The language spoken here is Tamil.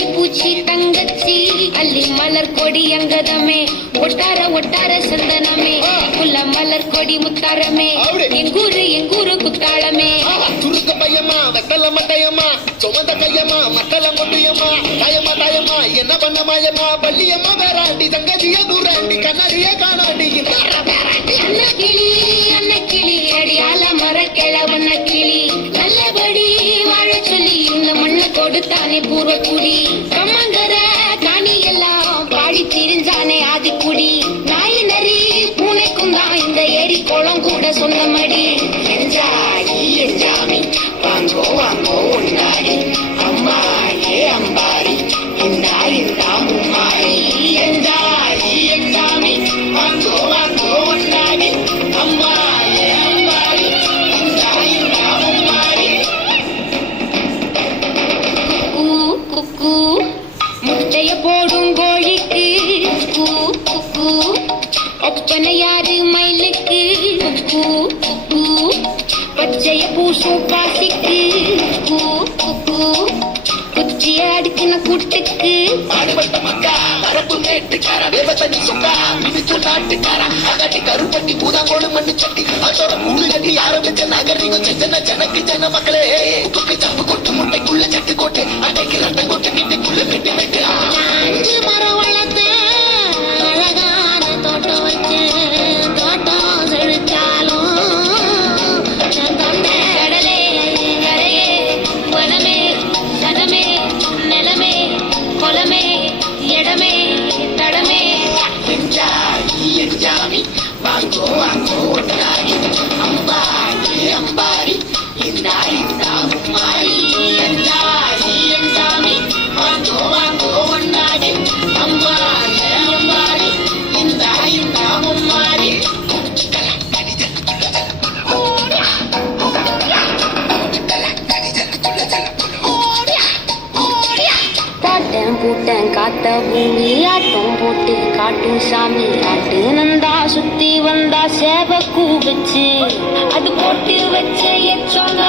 அல்லி பூச்சி தங்கச்சி அல்லி மலர் கொடி அங்கதமே ஒட்டார ஒட்டார சந்தனமே புல்ல மலர் கொடி முத்தாரமே எங்கூரு குத்தாளமே துருக்க பையமா வெத்தல மட்டையம்மா சுமந்த கையம்மா மக்கள மொட்டையம்மா தாயம்மா தாயம்மா என்ன பண்ண மாயம்மா பள்ளியம்மா வேறாண்டி தங்கதிய தூராண்டி கண்ணாடிய காணாண்டி அன்ன கிளி அடியால மர கிழவண்ண கிளி நல்லபடி வாழ சொல்லி இந்த மண்ணை கொடுத்தானே பூர்வ குடி கம்மங்கர காணி எல்லாம் பாடி திரிஞ்சானே ஆதிக்குடி நாய் நரி பூனைக்கும் தான் இந்த ஏரி குளம் கூட சொன்னமடி எஞ்சாடி எஞ்சாமி வாங்கோ வாங்கோ உண்டாடி அம்மா ஏ அம்பாரி இந்தா இந்தா மும்மாரி எஞ்சாடி எஞ்சாமி வாங்கோ வாங்கோ உண்டாடி அம்மா ஏ அம்பாரி இந்தா இந்தா மும்மாரி குக்கு முட்டைய போடும் கோழிக்கு குக்கு குக்கு ஒப்பனை யாரு மயிலுக்கு குக்கு குக்கு பச்சைய பூசும் பாசிக்கு குக்கு குக்கு குச்சிய அடிக்கின கூட்டுக்கு பாடுபட்ட மக்கா மரப்பு மேட்டுக்கார வேவத்தனி சொக்கா மிதிச்சு நாட்டுக்கார அகாட்டி கருப்பட்டி பூதாங்கோடு மண்ணு சட்டி அதோட மூணு கட்டி ஆரம்பிச்ச நாகரிகம் செஞ்சன ஜனக்கு ஜன மக்களே உப்புக்கு சப்பு கொட்டு முட்டைக்குள்ள சட்டு கொட்டு அட்டைக்கு ரத்தம் கொட்டு கிட்டிக்குள்ள வெட்டி வெட்டு அஞ்சு மரம் வளர்த்து அழகான தோட்டம் வச்சு தோட்டம் செழிச்சாலும் கடலே கரையே வனமே சனமே நிலமே குலமே இடமே தடமே எஞ்சாடி எஞ்சாமி வாங்கோ வாங்கோ ஒட்டாடி அம்பாடி அம்பாரி இந்தா இந்தா மும்மாரி எஞ்சாடி எஞ்சாமி வாங்கோ வாங்கோ ஒன்னாடி அம்பாடி அம்பாரி இந்தா இந்தா மும்மாரி பாட்டன் பூட்டன் காத்த பூமி ஆட்டம் போட்டு காட்டும் சாமி ஆட்டு நந்தா சுத்தி வந்தா சேவ கூவச்சு அது போட்டு வச்ச எச்சோங்க